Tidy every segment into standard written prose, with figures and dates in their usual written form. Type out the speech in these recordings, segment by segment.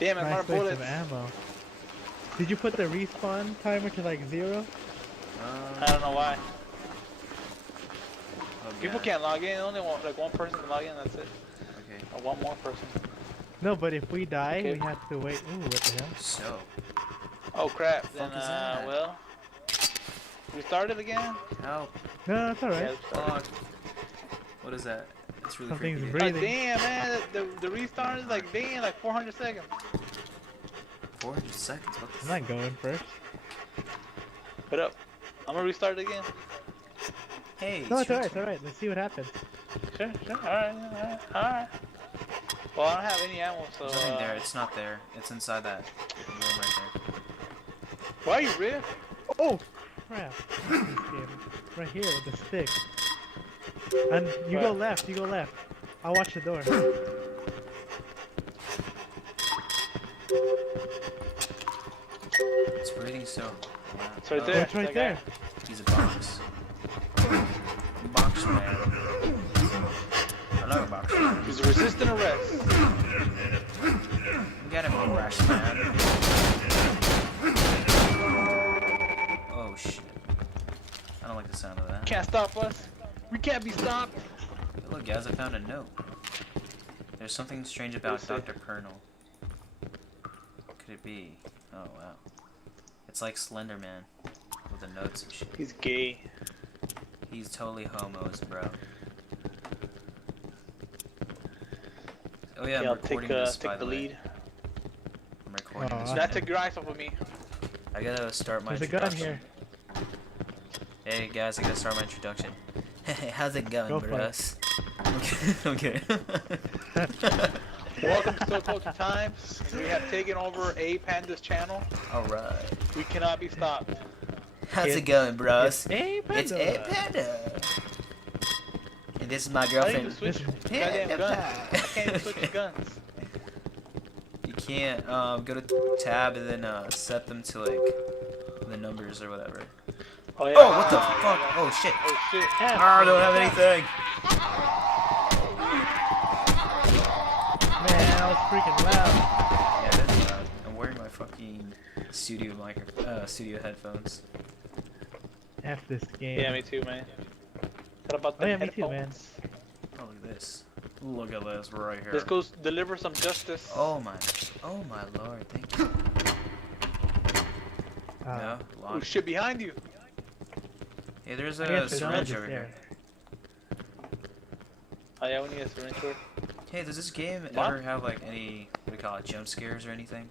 Damn it, Nice more waste bullets. of ammo. Did you put the respawn timer to like 0? I don't know why. Oh, People God. can't log in. Only one person can log in. That's it. Okay. Or one more person. No, but if we die, Okay. we have to wait. Ooh, what the hell? So. Oh crap. The Then fuck is that? well, we started again. Help. No, it's alright. Yeah, we started. Fuck. What is that? It's really Something's freaky. breathing. Oh, damn, man. The restart is like damn, like 400 seconds. 400 seconds. What the I'm not going first. Put up. I'm gonna restart it again. Hey. No, it's your alright, it's turn. alright. Let's see what happens. Sure. Alright. Well, I don't have any ammo, so. There's nothing there. It's not there. It's inside that room right there. Why are you Riff? Oh, crap. This game. Right here with the stick. And you go left, you go left. I'll watch the door. It's breathing so. It's right Oh, there. It's right That there. guy. He's a box. Box man. Hello, box man. He's resistant arrest. Get him, box man. Oh shit. I don't like the sound of that. Can't stop us. We can't be stopped. Hey, look, guys, I found a note. There's something strange about What's it? Dr. Colonel. What could it be? Oh wow. It's like Slender Man with the notes and shit. He's gay. He's totally homos, bro. Oh yeah, I'm I'll recording take, this by take the the way. lead. I'm recording Aw. this. Not right take your eyes off of me. now. I gotta start my There's a gun introduction. here. Hey guys, I gotta start my introduction. Hey, how's it going, Go for it. bros? Okay. Welcome to Subculture Times. We have taken over abepandaroolz channel. Alright. We cannot be stopped. How's It's- it going, bros? Hey, It's Panda. Panda. And this is my I didn't even girlfriend. switch Hey, goddamn guns. I can't even switch guns. You can't go to tab and then set them to like the numbers or whatever. Oh yeah. Oh, what the fuck? Oh shit. Oh shit. Ah, I don't have anything. Man, that was freaking loud. Yeah, that's loud. I'm wearing my fucking studio headphones. F this game. Yeah, me too, man. What about Oh the yeah, me too, man. headphones? Oh, look at this. Look at this right here. Let's go deliver some justice. Oh my lord, thank you. No, Oh lock. shit, behind you. Hey, there's I a guess the syringe dog over is here. there. Oh yeah, we need a syringe for it. Hey, does this game What? ever have like any, what do you call it, jump scares or anything?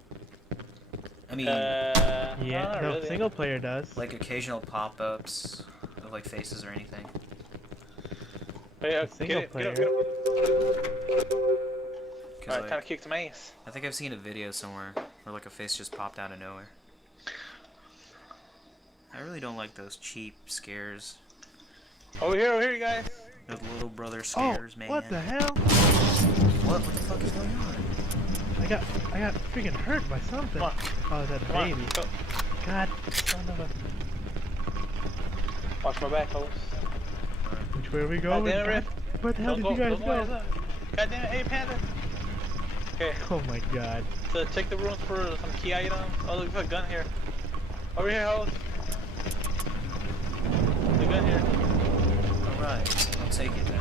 I mean, Yeah, not no, really. single player does. like occasional pop-ups of like faces or anything. Oh, yeah, Single get player. up, get up. 'Cause, Alright, like, time to kick some ass. I think I've seen a video somewhere where like a face just popped out of nowhere. I really don't like those cheap scares. Over here, you guys. Those little brother Oh, scares, man. what the hell? What the fuck is going on? I got freaking hurt by something. Come on. Oh, that Come on, baby. go. God, son of a. Watch my back, folks. Which way are we going? damn it, Riff. Where the hell did you guys go? God damn it, hey Panda. Okay, Oh my god. so check the rooms for some key items. Oh, look, there's a gun here. Over here, hoes. There's a gun here. Alright, I'll take it then.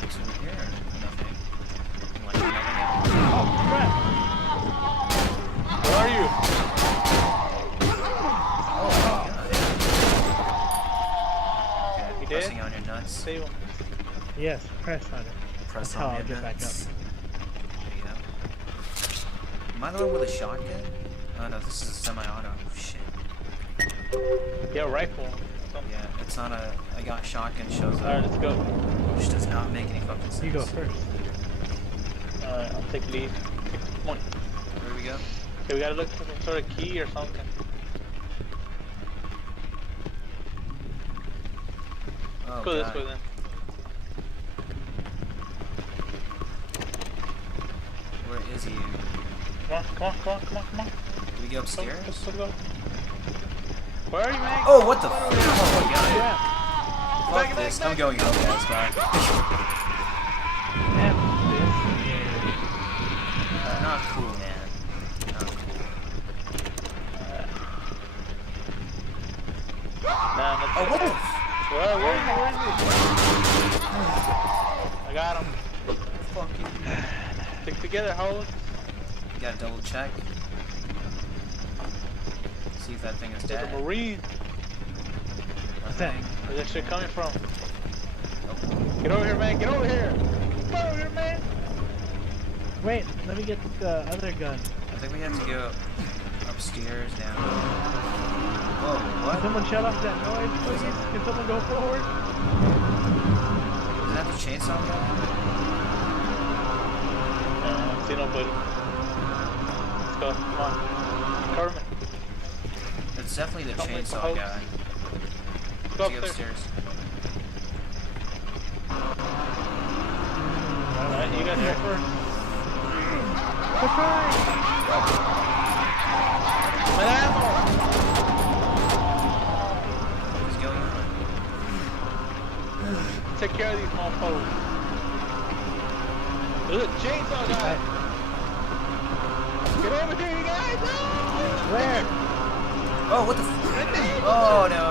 What's over here? Nothing. Like nothing else. Oh crap! Where are you? Oh my god. Okay, You pressing did? on your nuts. Save him. Yes, press on it. Press That's how on I'll your get back nuts. There you go. Am I the one with a shotgun? Oh no, this is a semi-auto. Oh, shit. Yeah, rifle. Yeah, it's not a. I got shotgun shows Alright, up. let's go. Which does not make any fucking sense. You go first. Alright, I'll take lead. Come on. Where do we go? Okay, we gotta look for some sort of key or something. Oh, Go this God. way then. Where is he? Come on. Do we go upstairs? Go. Where are you, man? Oh, what the fuck? Oh, my God. Yeah. Fuck this. I'm going home, guys. Bye. F this game. Not cool, man. Not cool. Nah, Oh, what the f- well, where is he? I got him. fucking... Stick together, hoes. You gotta double check. See if that thing is There's dead. a marine. What's that? Where's that shit coming from? Get over here, man. Get over here. Get over here, man. Wait, let me get the other gun. I think we have to go upstairs, down. Whoa, Can what? someone shut off that noise, please? Can someone go forward? Is that the chainsaw guy? I don't see nobody. Let's go. Come on. Cover me. It's definitely the Come with chainsaw the guy. Go Let's go upstairs. upstairs. Alright, you got here first. Surprise! My ammo! What's going on? Take care of these motherfuckers. There's a chainsaw guy! Get over here, you guys! No! Where? Oh, what the f- Oh, no.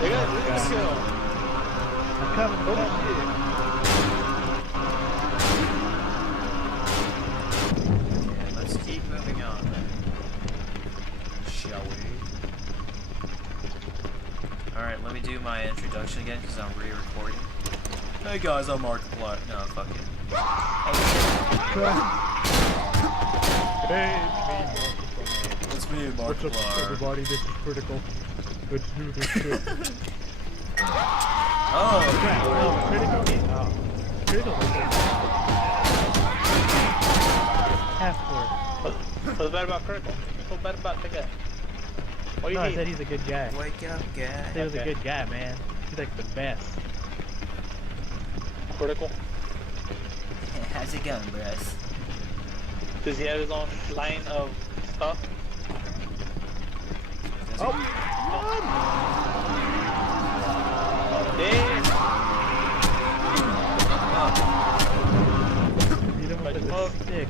They got this kill. I'm coming. Oh shit. Yeah, let's keep moving on then. Shall we? Alright, let me do my introduction again because I'm re-recording. Hey guys, I'm Markiplier. No, fuck it. Hey, It's me, what's up, Markiplier. everybody? This is Critical. Let's do this shit. Oh, Crap, no, Critical is... Oh. Critical is... Half word. What's bad about Critical? What's bad about the guy? What do you No, I need? said he's a good guy. wake up, I said he guy. was a Okay. good guy, man. He's like the best. Critical? How's it going, bros? Does he have his own line of stuff? Oh! Damn! You don't But want the smoke. stick.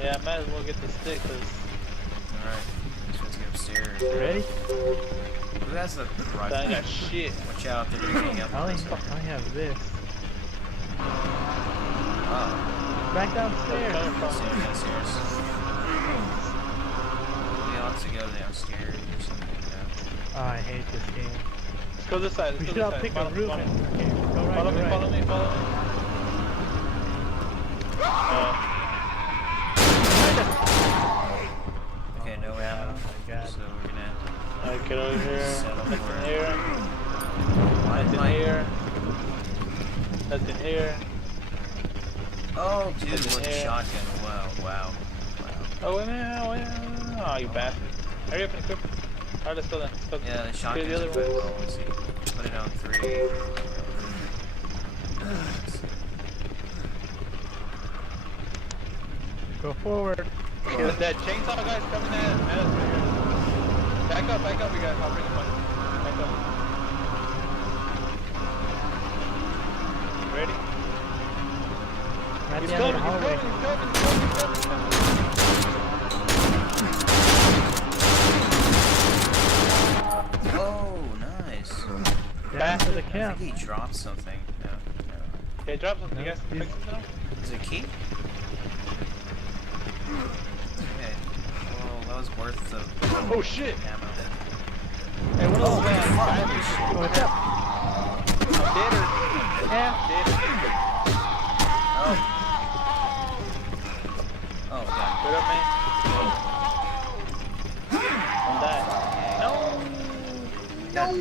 Yeah, I might as well get the stick because Alright, so let's go upstairs. Ready? Who has the I ain't rifle? got shit. Watch out, they're picking up I only this one. have this. Oh, Back Where you downstairs. coming from? downstairs. We ought to go downstairs or something, Oh, I hate this game. Let's go this side. We Let's should go all this pick side. a room. Follow, Okay, go right, follow go me, right. follow me, follow me. Okay, no ammo. Oh my god. So we're gonna Alright, get over here. set up Nothing where... here. Why am Nothing I... here. Nothing here. Oh, dude, Nothing with the here. shotgun. Wow, wow, wow. Oh, wait a minute, wait a minute. Oh, you bastard. Hurry up and equip. Alright, let's go then. Let's go. Yeah, the Clear shotgun's the other equipped. way. Let's see. Put it on 3. Go forward. That chainsaw guy's coming at us. Back up, you guys. I'll bring him up. Back up. Ready? Right He's down coming, the hallway. he's coming. Oh, nice. Down to the I camp. think he dropped something. No, no. Okay, drop something. You No, guys he's- pick something up? Is it a key? Okay. Well, that was worth the Oh shit! ammo. Hey, what Oh, else? Man, fuck. Oh, what's up? I'm dead or Yeah. dead. Oh. Oh, God. What up, man? I'm dying. No! God.